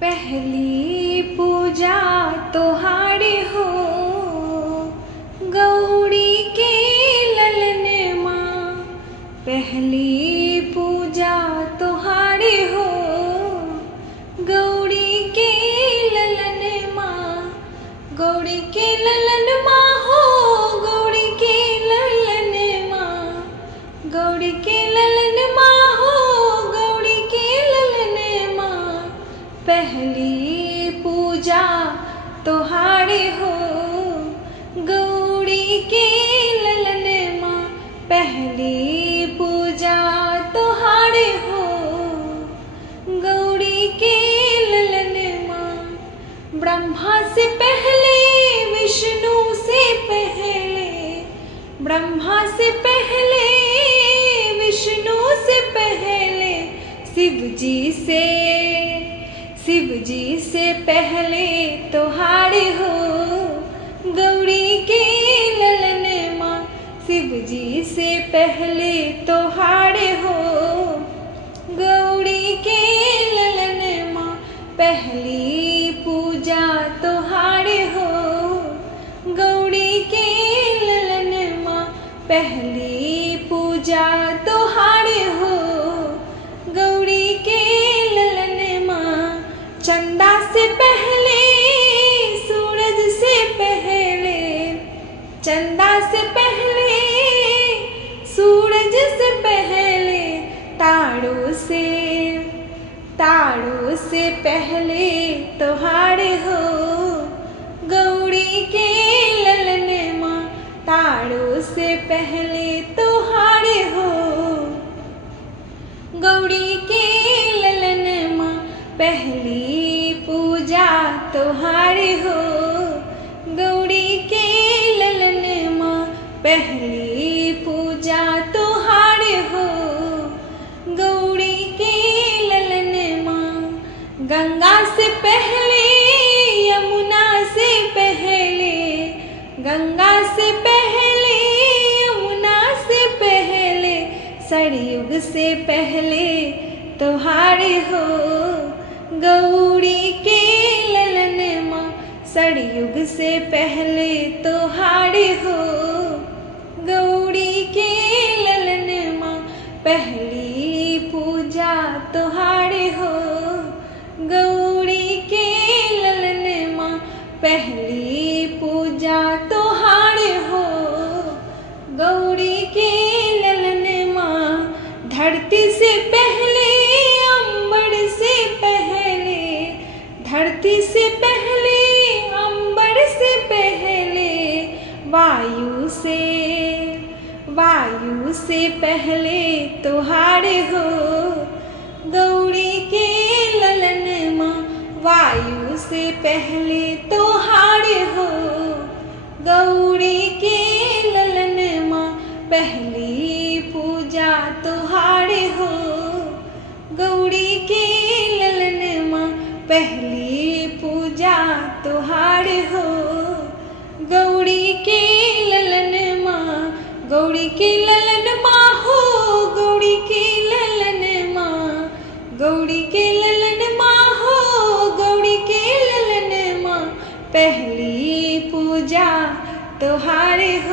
पहली पूजा तोहारी हो गौरी के ललन माँ। पहली पूजा तोहारी हो गौरी के ललन माँ। गौरी के ललन माँ हो गौरी के ललन माँ। गौरी के ललन माँ हो गौरी के ललन माँ। पहली पूजा तोहारी हो गौरी के ललन माँ। पहली पूजा तोहारी हो गौरी के ललन माँ। ब्रह्मा से पहले विष्णु से पहले, ब्रह्मा से पहले विष्णु से पहले, शिव जी से पहले तोहारी हो गौरी के ललन माँ। शिव जी से पहले तोहारी हो गौरी के ललन माँ। पहली पूजा तोहारी हो गौरी के ललन माँ। पहली पूजा तोहारी हो गौरी के ललन माँ। चंदा से पहले सूरज से पहले, चंदा से पहले सूरज से पहले, तारों से पहले तोहारी हो गौरी के ललन माँ। तारों से पहले तोहारी हो गौरी के ललन माँ। पहली पूजा तोहारी हो गौरी के ललन माँ। पहली पूजा तोहारी हो गौरी के ललन माँ। गंगा से पहले यमुना से पहले, गंगा से पहले यमुना से पहले, सरयुग से पहले तोहारी हो गौरी के ललन माँ। सरयुग से पहले तोहारी हो गौरी के ललन माँ। पहली पूजा तोहारी हो गौरी के ललन माँ। पहली पूजा तोहारी हो गौरी के ललन माँ। धरती से पहले अंबर से पहले, धरती से पहले अंबर से पहले, वायु से पहले तोहारी हो गौरी के ललन माँ। वायु से पहले तोहारी हो गौरी के ललन माँ। पहली पूजा तोहारी हो गौरी के ललन माँ। पहली पूजा तोहारी हो गौरी के ललन माँ। गौरी के ललन माँ हो गौरी के ललन माँ। गौरी के ललन माँ हो गौरी के ललन माँ। पहली पूजा तोहारी हो